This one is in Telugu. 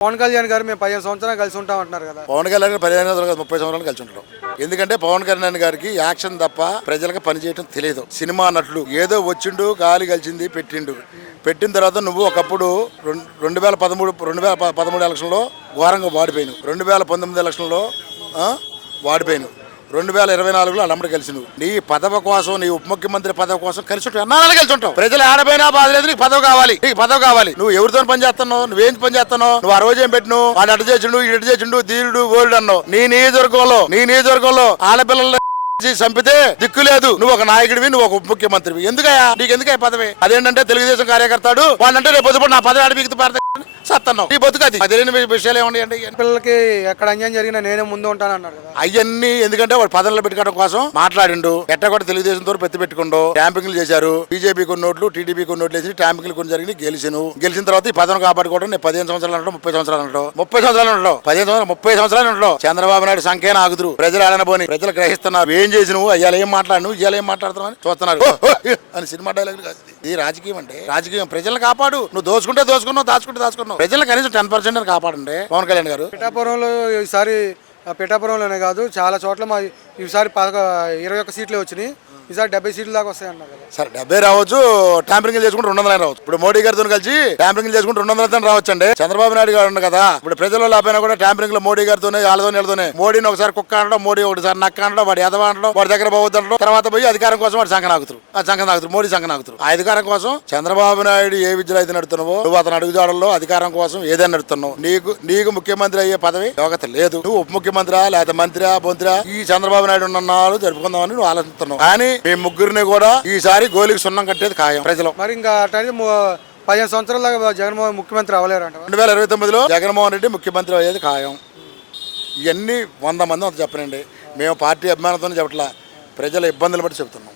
పవన్ కళ్యాణ్ గారు మేము పదిహేను సంవత్సరాలు కలిసి ఉంటాం అంటున్నారు కదా. పవన్ కళ్యాణ్ గారు పదిహేను సంవత్సరాలు ముప్పై సంవత్సరాలు కలిసి ఉంటాం ఎందుకంటే పవన్ కళ్యాణ్ గారికి యాక్షన్ తప్ప ప్రజలకు పనిచేయటం తెలియదు. సినిమా నటులు ఏదో వచ్చిండు గాలి కలిసింది పెట్టిండు. పెట్టిన తర్వాత నువ్వు ఒకప్పుడు రెండు రెండు వేల పదమూడు రెండు వేల పదమూడు ఎలక్షన్లో ఘోరంగా వాడిపోయినావు రెండు వేల పంతొమ్మిది ఎలక్షన్లో వాడిపోయాను వాడిపోయినావు రెండు వేల ఇరవై నాలుగులో అల్లమ్మడి కలిసి నువ్వు నీ పదవి కోసం నీ ఉప ముఖ్యమంత్రి పదవి కోసం కలిసి ఉంటావు ఎన్నాళ్ళు కలిసి ఉంటావు. ప్రజలు ఆడపోయినా బాధ లేదు నీకు పదవి కావాలి. నీకు పదవి కావాలి. నువ్వు ఎవరితో పని చేస్తున్నావు నువ్వేం పని చేస్తున్నావు? నువ్వు ఆ రోజు ఏం పెట్టిను వాడు అటు చేసిండు ఇటు చేసిండు ధీరుడు గోల్డ్ అన్నావు. నీ నియోజకవర్గంలో నీ నియోజకవర్గంలో ఆడపిల్లలు చంపితే దిక్కు లేదు. నువ్వు ఒక నాయకుడివి నువ్వు ఒక ఉప ముఖ్యమంత్రివి. ఎందుకయ్యా? నీకు ఎందుకయ్యా పదవి? అదేంటంటే తెలుగుదేశం కార్యకర్తాడు. వాళ్ళంటే రేపు పొద్దుపడి నా పదవి అడిగి పారత సత్తన్నావు. నీ బతుకు అది. తెలియని విషయాలు ఏమండి పిల్లలకి ఎక్కడ అన్యాయం జరిగినా నేనే ముందు ఉంటాను అన్నారు కదా. అవన్నీ ఎందుకంటే వాడు పదవులు పెట్టుకోవడం కోసం మాట్లాడిండు. ఎట్ట కూడా తెలుగుదేశం తో పెత్తి పెట్టుకుండు. ట్యాంపింగ్లు చేశారు. బీజేపీ కొన్ని నోట్లు టీడీపీ కొన్ని నోట్లు వేసి ట్యాంపింగ్లు కొన్ని జరిగి గెలిచాను గెలిచిన తర్వాత ఈ పదవిని కాపాడుకోవడం నేను పదిహేను సంవత్సరాలు ఉంటావు ముప్పై సంవత్సరాలు ఉంటావు ముప్పై సంవత్సరాలు ఉంటావు పదిహేను సంవత్సరాలు ముప్పై సంవత్సరాలు ఉంటావు చంద్రబాబు నాయుడు సంఖ్య ఆగుతురు ప్రజలు ఆడనబోని ప్రజలు గ్రహిస్తున్నారు. ఏం చేసి నువ్వు అయ్యాలు ఏం మాట్లాడు నువ్వు ఇవాళ ఏం మాట్లాడుతున్నావు అని చూస్తున్నారు. అని సినిమా డైలాగ్ కాదు. ఇది రాజకీయం అంటే రాజకీయం. ప్రజలను కాపాడు. నువ్వు దోచుకుంటే దోచుకున్నావు దాచుకుంటే దాచుకున్నావు. ప్రజలు కనీసం టెన్ పర్సెంట్ కాపాడండి. పవన్ కళ్యాణ్ గారు. పిఠాపురంలో ఈసారి పిఠాపురంలోనే కాదు చాలా చోట్ల మా ఈసారి పదక ఇరవై ఒక్క సీట్లే వచ్చినాయి. ఈసారి డెబ్బై సీట్ల దాకా వస్తాయి అన్నారు కదా డెబ్బై రావచ్చు ట్యాంపరింగ్ చేసుకుంటే రెండు వందల రావచ్చు. ఇప్పుడు మోడీ గారితో కలిసి ట్యాంపరింగ్ చేసుకుంటే రెండు వందల రావచ్చు అండి చంద్రబాబు నాయుడు గారు ఉన్నారు కదా ఇప్పుడు ప్రజల లాభైనా కూడా ట్యాంపరింగ్లో మోడీ గారితోనే వాళ్ళతో నిలదోనే మోడీని ఒకసారి కుక్క అనడం మోడీ ఒకటిసారి నక్క అనడం వాడు ఎదవ అనడం వాడి దగ్గర పోవద్దు అనడం తర్వాత పోయి అధికారం కోసం వాడు సంఘ నాగుతారు ఆ సంఘ నాగుతారు మోడీ సంఘ నాగుతారు ఆ అధికారం కోసం చంద్రబాబు నాయుడు ఏ విద్యలు అయితే నడుతున్నావో నువ్వు అతను అడుగుజాడల్లో అధికారం కోసం ఏదైనా నడుతున్నావు. నీకు నీకు ముఖ్యమంత్రి అయ్యే పదవి యోగత లేదు. నువ్వు ఉప ముఖ్యమంత్రి లేదా మంత్రి మంత్రి ఈ చంద్రబాబు నాయుడు ఉన్న జరుపుకుందామని నువ్వు ఆలోచిస్తున్నావు. కానీ మీ ముగ్గురిని కూడా ఈసారి గోలికి సున్నం కట్టేది ఖాయం ప్రజలు. మరి ఇంకా ము- పదిహేను సంవత్సరాల జగన్మోహన్ ముఖ్యమంత్రి అవ్వలేరు అంట రెండు వేల ఇరవై తొమ్మిదిలో జగన్మోహన్ రెడ్డి ముఖ్యమంత్రి అయ్యేది ఖాయం. ఇవన్నీ వంద మంది అంత చెప్పనండి. మేము పార్టీ అభిమానంతో చెప్పట్లా. ప్రజల ఇబ్బందులు బట్టి చెప్తున్నాం.